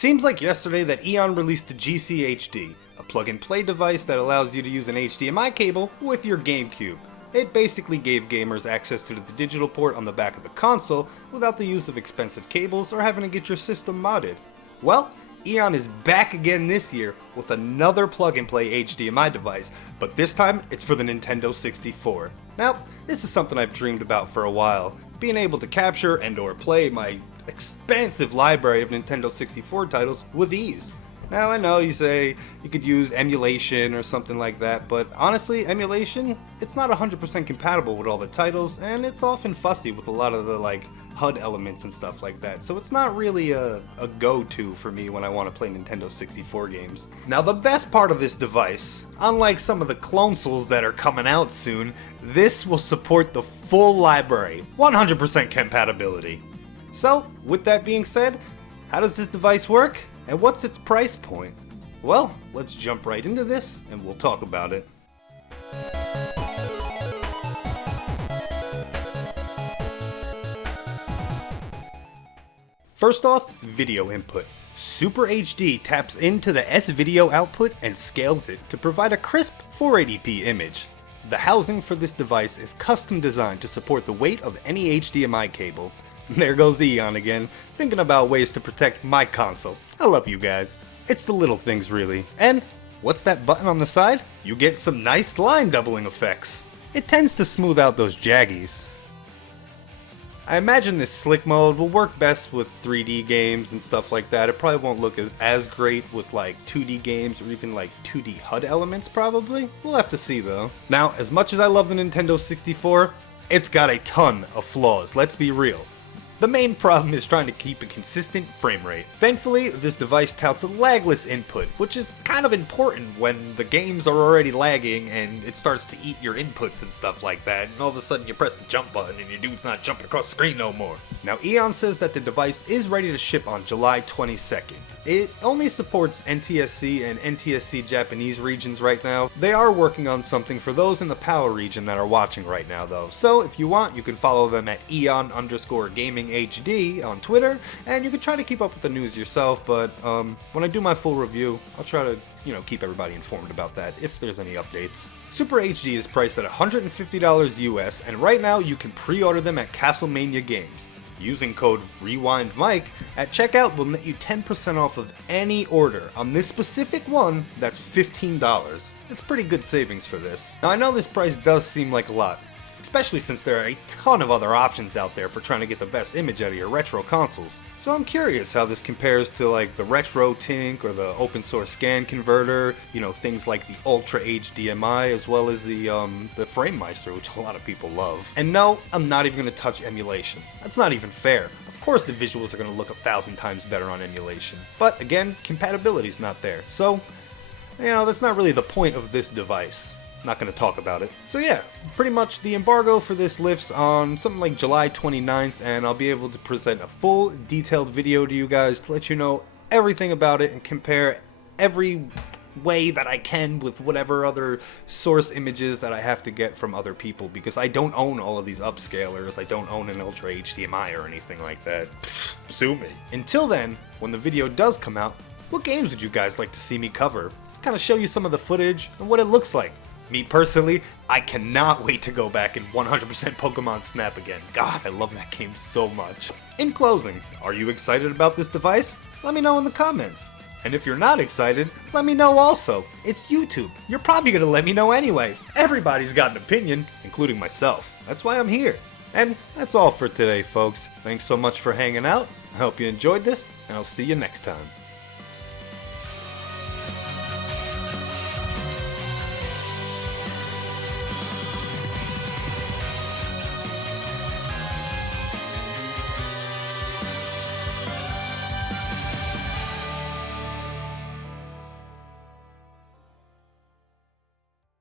seems like yesterday that EON released the GCHD, a plug-and-play device that allows you to use an HDMI cable with your Gamecube. It basically gave gamers access to the digital port on the back of the console without the use of expensive cables or having to get your system modded. Well, EON is back again this year with another plug-and-play HDMI device, but this time it's for the Nintendo 64. Now, this is something I've dreamed about for a while, being able to capture and or play my expansive library of Nintendo 64 titles with ease. Now I know you say you could use emulation or something like that, but honestly, emulation, it's not 100% compatible with all the titles, and it's often fussy with a lot of the HUD elements and stuff like that, so it's not really a go-to for me when I want to play Nintendo 64 games. Now the best part of this device, unlike some of the clonesols that are coming out soon, this will support the full library, 100% compatibility. So, with that being said, how does this device work, and what's its price point? Well, let's jump right into this, and we'll talk about it. First off, video input. Super HD taps into the S-video output and scales it to provide a crisp 480p image. The housing for this device is custom designed to support the weight of any HDMI cable. There goes EON again, thinking about ways to protect my console. I love you guys. It's the little things really. And what's that button on the side? You get some nice line doubling effects. It tends to smooth out those jaggies. I imagine this slick mode will work best with 3D games and stuff like that. It probably won't look as great with 2D games or even 2D HUD elements probably. We'll have to see though. Now, as much as I love the Nintendo 64, it's got a ton of flaws, let's be real. The main problem is trying to keep a consistent frame rate. Thankfully, this device touts a lagless input, which is kind of important when the games are already lagging and it starts to eat your inputs and stuff like that, and all of a sudden you press the jump button and your dude's not jumping across the screen no more. Now, EON says that the device is ready to ship on July 22nd. It only supports NTSC and NTSC-Japanese regions right now. They are working on something for those in the PAL region that are watching right now though, so if you want, you can follow them at EON_Gaming HD on Twitter, and you can try to keep up with the news yourself, but when I do my full review, I'll try to, keep everybody informed about that if there's any updates. Super HD is priced at $150 US, and right now you can pre-order them at Castlemania Games. Using code REWINDMIC at checkout will net you 10% off of any order. On this specific one, that's $15. It's pretty good savings for this. Now I know this price does seem like a lot, especially since there are a ton of other options out there for trying to get the best image out of your retro consoles. So I'm curious how this compares to the Retro Tink or the open source scan converter, things like the Ultra HDMI as well as the FrameMeister, which a lot of people love. And no, I'm not even going to touch emulation. That's not even fair. Of course the visuals are going to look 1,000 times better on emulation. But again, compatibility's not there. So, that's not really the point of this device. Not going to talk about it. So yeah, pretty much the embargo for this lifts on something like July 29th, and I'll be able to present a full detailed video to you guys to let you know everything about it and compare every way that I can with whatever other source images that I have to get from other people, because I don't own all of these upscalers. I don't own an Ultra HDMI or anything like that. Sue me. Until then, when the video does come out, what games would you guys like to see me cover? Kind of show you some of the footage and what it looks like. Me personally, I cannot wait to go back and 100% Pokemon Snap again. God, I love that game so much. In closing, are you excited about this device? Let me know in the comments. And if you're not excited, let me know also. It's YouTube. You're probably gonna let me know anyway. Everybody's got an opinion, including myself. That's why I'm here. And that's all for today, folks. Thanks so much for hanging out. I hope you enjoyed this, and I'll see you next time.